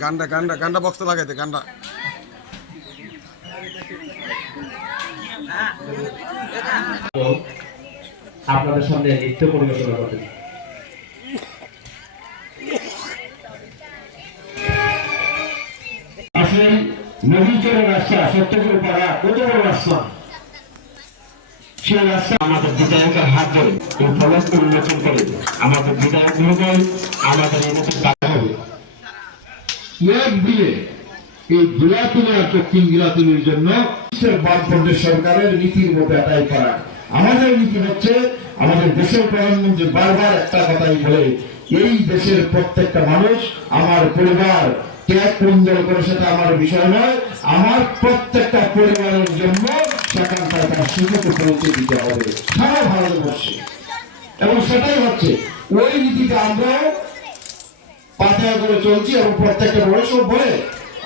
গান্ডা গান্ডা গান্ডা বক্সে লাগাইতে গান্ডা আপনাদের সামনে নৃত্য পরিবেশনা করতে আসেন নবীনচরের রাস্তা সত্যগুরু পাড়া কত বড় রাস্তা সেই রাস্তা আমাদের বিধায়কের হাত ধরে এই ফলক উন্মোচন করে আমাদের বিধায়ক মহোদয় আমাদের এই মতো টাকা হবে এক দিয়ে এই গিলাতুলি আর দক্ষিণ গিলাতুলির জন্য বামপন্থী সরকারের নীতির মতো এটাই করা আমাদের নীতি হচ্ছে আমাদের দেশের প্রধানমন্ত্রী বারবার একটা কথাই বলে এই দেশের প্রত্যেকটা মানুষ আমার পরিবার কে কোন দল করে সেটা আমার বিষয় নয় আমার প্রত্যেকটা পরিবারের জন্য সেখানটায় তার সুযোগ পৌঁছে দিতে হবে সারা ভারতবর্ষে এবং সেটাই হচ্ছে ওই নীতিতে আমরা পাথেয় করে চলছি এবং প্রত্যেকটা বয়স বলে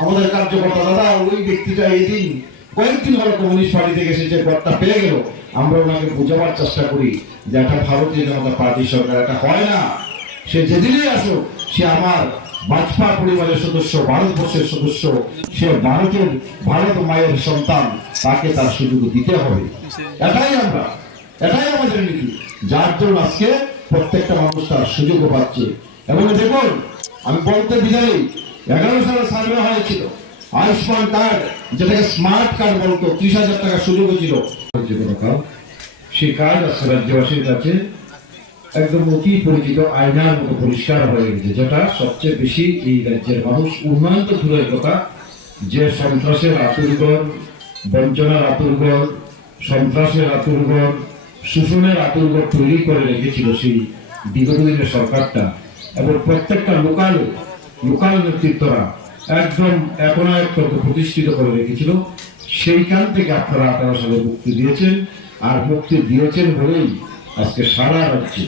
আমাদের কার্যকর্তা দাদা ওই ব্যক্তিটা এদিন কয়েকদিন হলো কমিউনিস্ট পার্টি থেকে এসে যে পদটা পেয়ে গেল আমরা ওনাকে বোঝাবার চেষ্টা করি যে একটা ভারতীয় জনতা পার্টি সরকার এটা হয় না সে যেদিনই আসুক সে আমার বাজপা পরিবারের সদস্য ভারতবর্ষের সদস্য সে ভারত মায়ের সন্তান তাকে তার সুযোগ দিতে হবে এটাই আমাদের নীতি যার জন্য আজকে প্রত্যেকটা মানুষ তার সুযোগ পাচ্ছে এবং দেখুন আমি বলতে বিজারি 11 সালে সার্ভে হয়েছিল আয়ুষ্মান কার্ড যেটাকে স্মার্ট কার্ড বলতো 30,000 টাকা সুযোগ ছিল সেই কার্ড আজকে রাজ্যবাসীর কাছে একদম অতি পরিচিত আয়নার মতো পরিষ্কার হয়ে গেছে যেটা সবচেয়ে বেশি এই রাজ্যের মানুষ উন্নয়ন তো দূরের কথা যে সন্ত্রাসের আতুরঘর বঞ্চনার আতুরঘর সন্ত্রাসের আতুরঘর শোষণের আতুরঘর তৈরি করে রেখেছিল সেই বিগত দিনের সরকারটা এবং প্রত্যেকটা লোকাল নেতৃত্বরা একদম একনায়কত্বকে প্রতিষ্ঠিত করে রেখেছিল সেইখান থেকে আপনারা 18 সালে মুক্তি দিয়েছেন আর মুক্তি দিয়েছেন বলেই আজকে সারা রাজ্যে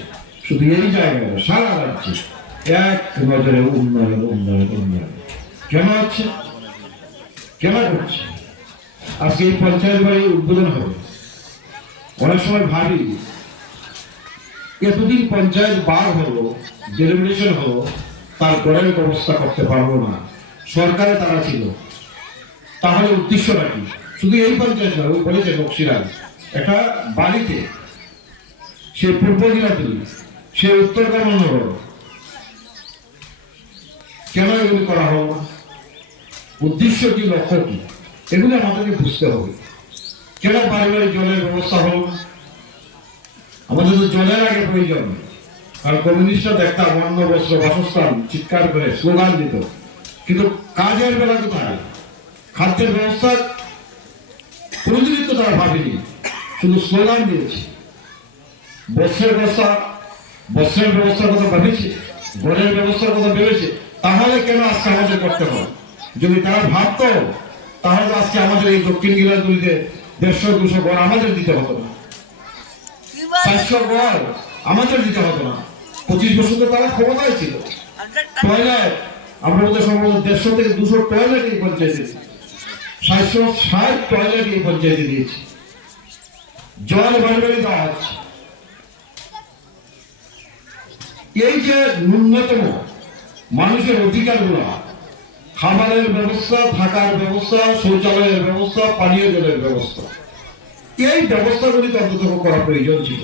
শুধু এই জায়গায় সারা রাজ্যে এক নজরে উন্নয়ন কেন হচ্ছে কেন হচ্ছে আজকে এই পঞ্চায়েত বাড়ি উদ্বোধন হবে অনেক সময় ভাবি এতদিন পঞ্চায়েত বার হলো ডেলিমিনেশন হলো তার গড়ের ব্যবস্থা করতে পারবো না সরকারে তারা ছিল তাহলে উদ্দেশ্যটা কি শুধু এই পঞ্চায়েত নয় ওই বলেছে বক্সিরাজ একটা বাড়িতে সে পূর্ব দিনাজপুর সে উত্তর কমলনগর কেন এগুলি করা হলো উদ্দেশ্য কি লক্ষ্য কি এগুলি আমাদেরকে বুঝতে হবে কেন বাড়ি বাড়ি জলের ব্যবস্থা হলো আমাদের তো জলের আগে প্রয়োজন আর কমিউনিস্টরা দেখতাম অন্ন বস্ত্র বাসস্থান চিৎকার করে স্লোগান দিত কিন্তু কাজের বেলা কোথায় খাদ্যের ব্যবস্থা কোনোদিনই তো তারা ভাবেনি শুধু স্লোগান দিয়েছে বস্ত্রের ব্যবস্থার কথা ভেবেছে ঘরের ব্যবস্থার কথা ভেবেছে তাহলে কেন আজকে আমাদের করতে হয় যদি তারা ভাবতো তাহলে আজকে আমাদের এই দক্ষিণ গিলাতুলিতে 150-200 ঘর আমাদের দিতে হতো না 400 ঘর আমাদের দিতে হতো না 25 বছর তো তারা ক্ষমতায় ছিল টয়লেট আমরা বলতে সম্ভবত 150 থেকে 200 টয়লেট এই পঞ্চায়েতে 760 টয়লেট এই পঞ্চায়েতে দিয়েছি জল বাড়ি বাড়ি দেওয়া হচ্ছে এই যে ন্যূনতম মানুষের অধিকারগুলো খাবারের ব্যবস্থা থাকার ব্যবস্থা শৌচালয়ের ব্যবস্থা পানীয় জলের ব্যবস্থা এই ব্যবস্থাগুলি অন্তত করা প্রয়োজন ছিল